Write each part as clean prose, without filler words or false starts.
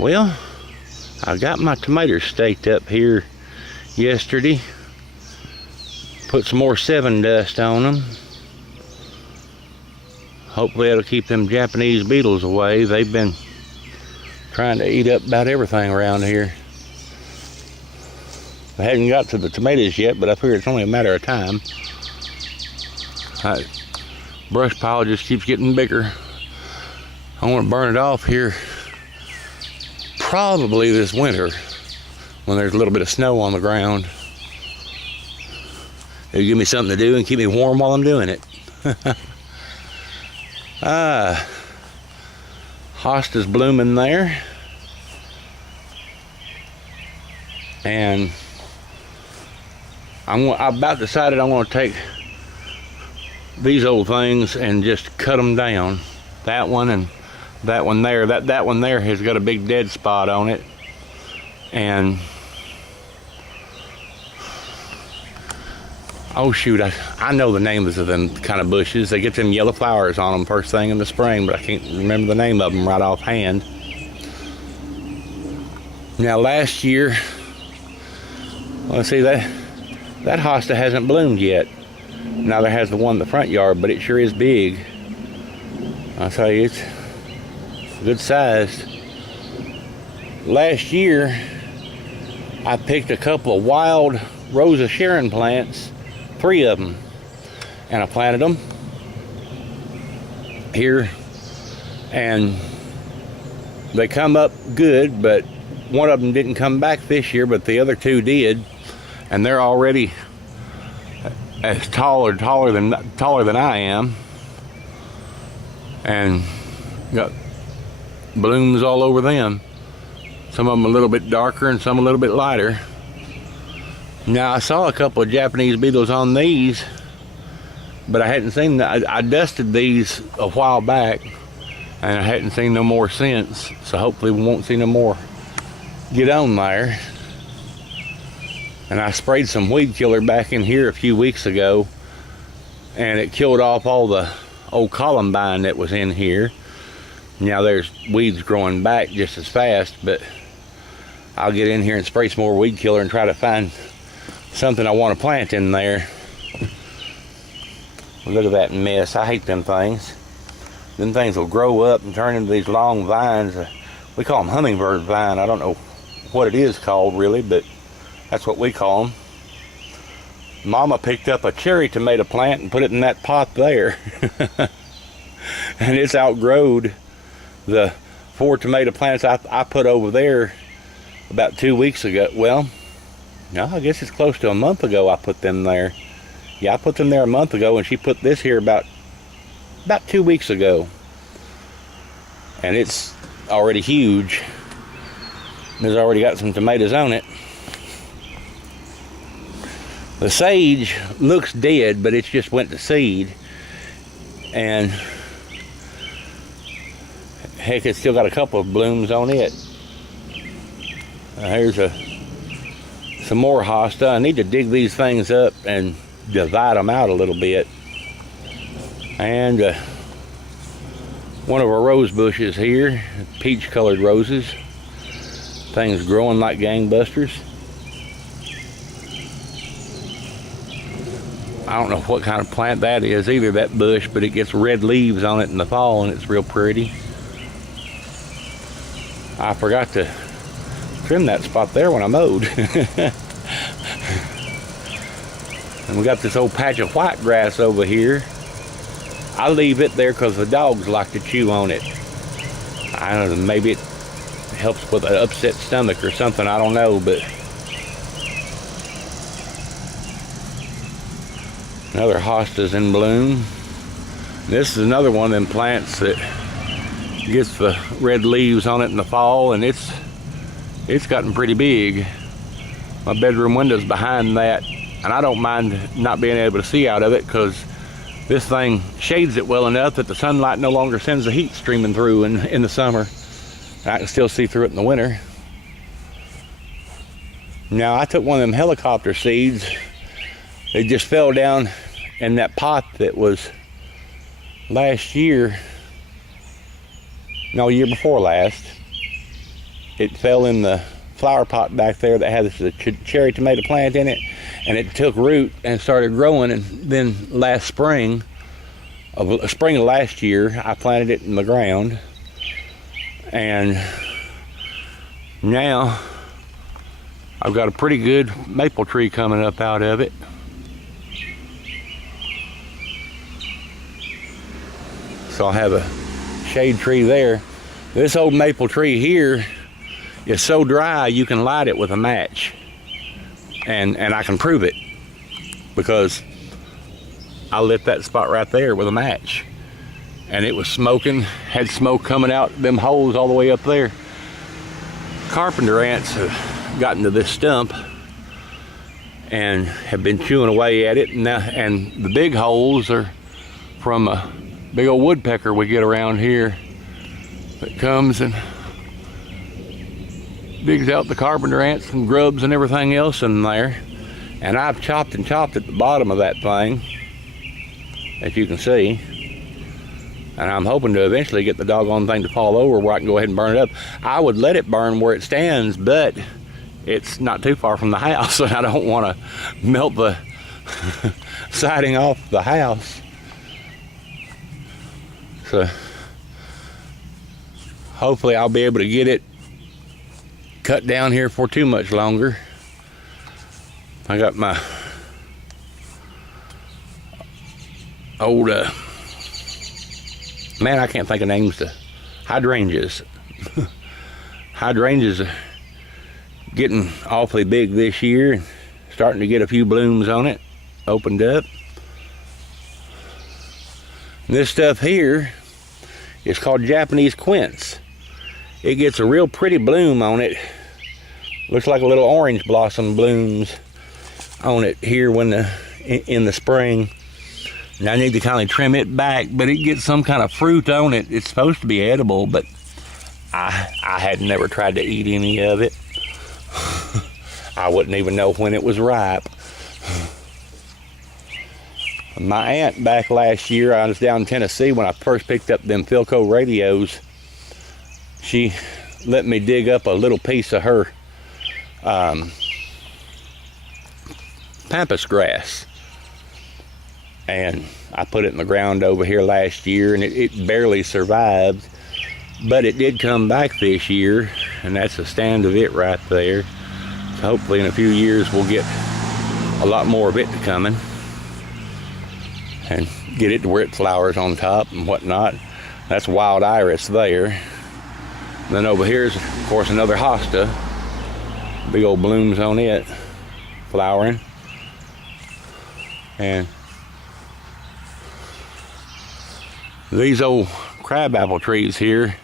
Well, I got my tomatoes staked up here yesterday. Put some more 7 dust on them. Hopefully it'll keep them Japanese beetles away. They've been trying to eat up about everything around here. I hadn't got to the tomatoes yet, but I figure it's only a matter of time. Brush pile just keeps getting bigger. I want to burn it off here probably this winter when there's a little bit of snow on the ground. It'll give me something to do and keep me warm while I'm doing it. Hosta's blooming there. And I about decided I'm going to take these old things and just cut them down. That one and that one there. That one there has got a big dead spot on it. And oh shoot, I know the names of them kind of bushes. They get them yellow flowers on them first thing in the spring, but I can't remember the name of them right offhand. Now last year, let's see, that hosta hasn't bloomed yet. Now there has the one in the front yard, but it sure is big. I'll tell you, it's good sized. Last year, I picked a couple of wild Rosa Sharon plants, 3 of them, and I planted them here, and they come up good, but one of them didn't come back this year, but the other 2 did, and they're already as taller than I am, and got blooms all over them. Some of them a little bit darker and some a little bit lighter. Now I saw a couple of Japanese beetles on these, but I hadn't seen that. I dusted these a while back, and I hadn't seen no more since. So hopefully we won't see no more get on there. And I sprayed some weed killer back in here a few weeks ago, and it killed off all the old columbine that was in here. Now there's weeds growing back just as fast, but I'll get in here and spray some more weed killer and try to find something I want to plant in there. Look at that mess. I hate them things. Them things will grow up and turn into these long vines. We call them hummingbird vine. I don't know what it is called really, but that's what we call them. Mama picked up a cherry tomato plant and put it in that pot there. And it's outgrowed the 4 tomato plants I put over there about 2 weeks ago. Well, no, I guess it's close to a month ago I put them there. Yeah, I put them there a month ago, and she put this here about 2 weeks ago. And it's already huge. It's already got some tomatoes on it. The sage looks dead, but it's just went to seed. And heck, it's still got a couple of blooms on it. Here's some more hosta. I need to dig these things up and divide them out a little bit. And one of our rose bushes here, peach colored roses. Things growing like gangbusters. I don't know what kind of plant that is either, that bush, but it gets red leaves on it in the fall and it's real pretty. I forgot to trim that spot there when I mowed. And we got this old patch of white grass over here. I leave it there because the dogs like to chew on it. I don't know, maybe it helps with an upset stomach or something, I don't know, but another hosta's in bloom. This is another one of them plants that gets the red leaves on it in the fall, and it's gotten pretty big. My bedroom window's behind that, and I don't mind not being able to see out of it because this thing shades it well enough that the sunlight no longer sends the heat streaming through in the summer. I can still see through it in the winter. Now I took one of them helicopter seeds. They just fell down in that pot that was last year, no, year before last. it fell in the flower pot back there that has the cherry tomato plant in it, and it took root and started growing. And then last spring of last year, I planted it in the ground, and now I've got a pretty good maple tree coming up out of it. So I'll have a shade tree there. This old maple tree here is so dry you can light it with a match, and I can prove it because I lit that spot right there with a match, and it was smoking, had smoke coming out them holes all the way up there. Carpenter ants have gotten to this stump and have been chewing away at it, and the big holes are from a big old woodpecker we get around here that comes and digs out the carpenter ants and grubs and everything else in there. And I've chopped and chopped at the bottom of that thing, as you can see, and I'm hoping to eventually get the doggone thing to fall over where I can go ahead and burn it up. I would let it burn where it stands, but it's not too far from the house, and I don't want to melt the siding off the house. So hopefully I'll be able to get it cut down here for too much longer. I got my old man, I can't think of names to hydrangeas. Hydrangeas are getting awfully big this year and starting to get a few blooms on it opened up. This stuff here is called Japanese quince. It gets a real pretty bloom on it. Looks like a little orange blossom blooms on it here when in the spring. And I need to kind of trim it back, but it gets some kind of fruit on it. It's supposed to be edible, but I had never tried to eat any of it. I wouldn't even know when it was ripe. My aunt back last year, I was down in Tennessee when I first picked up them Philco radios. She let me dig up a little piece of her Pampas Grass, and I put it in the ground over here last year, and it barely survived, but it did come back this year, and that's a stand of it right there. So hopefully in a few years we'll get a lot more of it coming and get it to where it flowers on top and whatnot. That's wild iris there. And then over here is, of course, another hosta. Big old blooms on it, flowering. And these old crabapple trees here,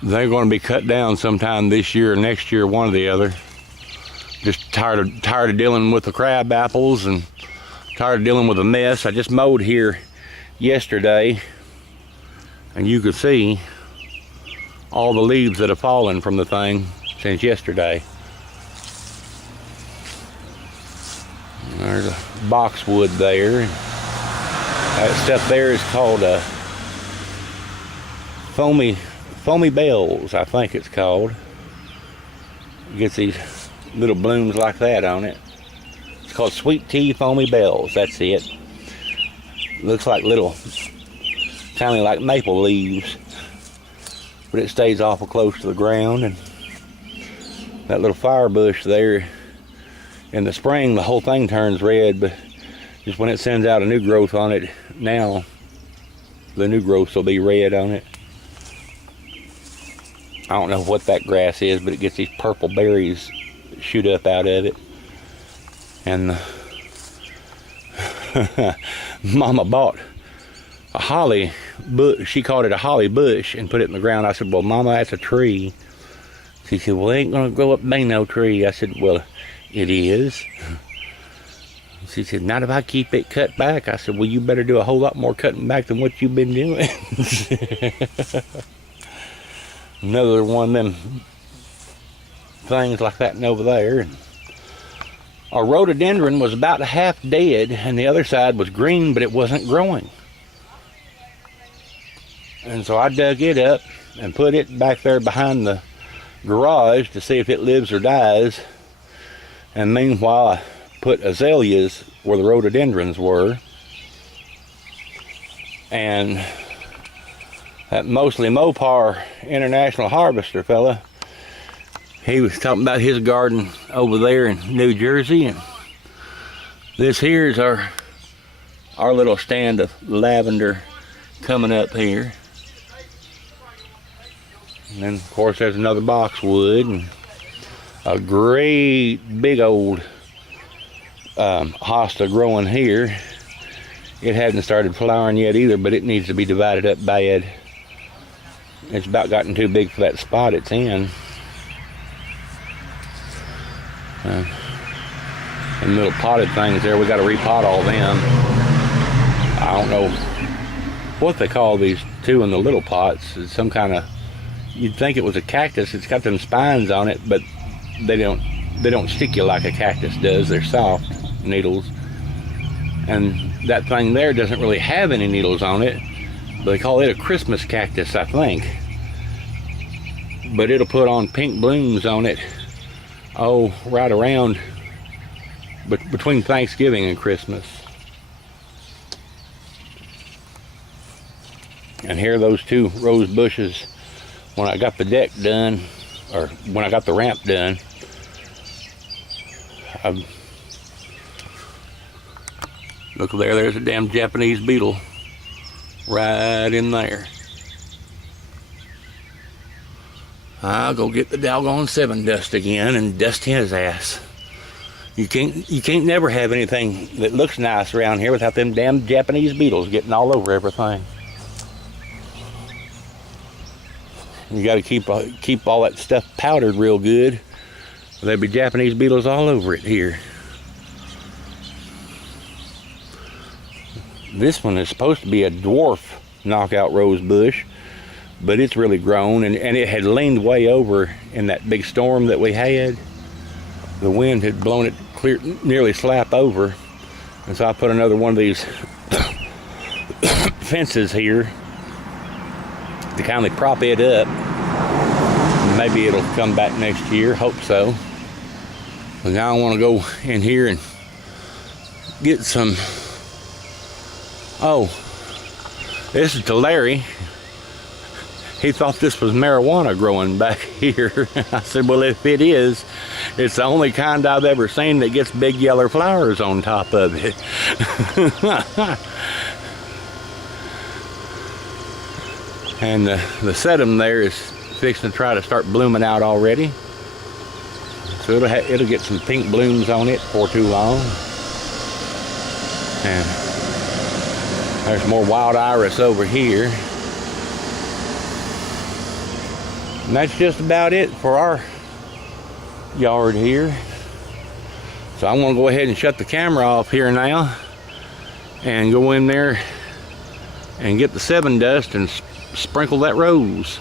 they're going to be cut down sometime this year or next year, one or the other. Just tired of dealing with the crab apples and tired of dealing with the mess. I just mowed here yesterday, and you could see all the leaves that have fallen from the thing since yesterday. There's a boxwood there. That stuff there is called foamy bells, I think it's called. It gets these little blooms like that on it. It's called sweet tea foamy bells. That's it. Looks like little, kind of like maple leaves, but it stays awful close to the ground. And that little fire bush there, in the spring the whole thing turns red, but just when it sends out a new growth on it, now the new growth will be red on it. I don't know what that grass is, but it gets these purple berries that shoot up out of it. And Mama bought a holly bush. She called it a holly bush and put it in the ground. I said, well, Mama, that's a tree. She said, well, it ain't gonna grow up to be no tree. I said, well, it is. She said, not if I keep it cut back. I said, well, you better do a whole lot more cutting back than what you've been doing. Another one of them things like that and over there. Our rhododendron was about half dead, and the other side was green, but it wasn't growing. And so I dug it up and put it back there behind the garage to see if it lives or dies. And meanwhile, I put azaleas where the rhododendrons were. And that mostly Mopar International Harvester fella, he was talking about his garden over there in New Jersey. And this here is our little stand of lavender coming up here. And then of course there's another boxwood and a great big old hosta growing here. It hasn't started flowering yet either, but it needs to be divided up bad. It's about gotten too big for that spot it's in. And little potted things there, we got to repot all them. I don't know what they call these two in the little pots. It's some kind of, you'd think it was a cactus. It's got them spines on it, but they don't stick you like a cactus does. They're soft needles. And that thing there doesn't really have any needles on it. They call it a Christmas cactus, I think. But it'll put on pink blooms on it, oh, right around between Thanksgiving and Christmas. And here are those two rose bushes. When I got the deck done, or when I got the ramp done, look there, there's a damn Japanese beetle right in there. I'll go get the doggone 7 dust again and dust his ass. You can't never have anything that looks nice around here without them damn Japanese beetles getting all over everything. You got to keep all that stuff powdered real good. There'll be Japanese beetles all over it here. This one is supposed to be a dwarf knockout rose bush, but it's really grown, and it had leaned way over in that big storm that we had. The wind had blown it clear, nearly slap over, and so I put another one of these fences here to kind of prop it up. Maybe it'll come back next year, hope so. But now I want to go in here and get some, oh, this is to Larry. He thought this was marijuana growing back here. I said, well, if it is, it's the only kind I've ever seen that gets big yellow flowers on top of it. And the sedum there is fixing to try to start blooming out already. So it'll get some pink blooms on it before too long. And there's more wild iris over here. And that's just about it for our yard here. So I'm gonna go ahead and shut the camera off here now and go in there and get the 7 dust and sprinkle that rose.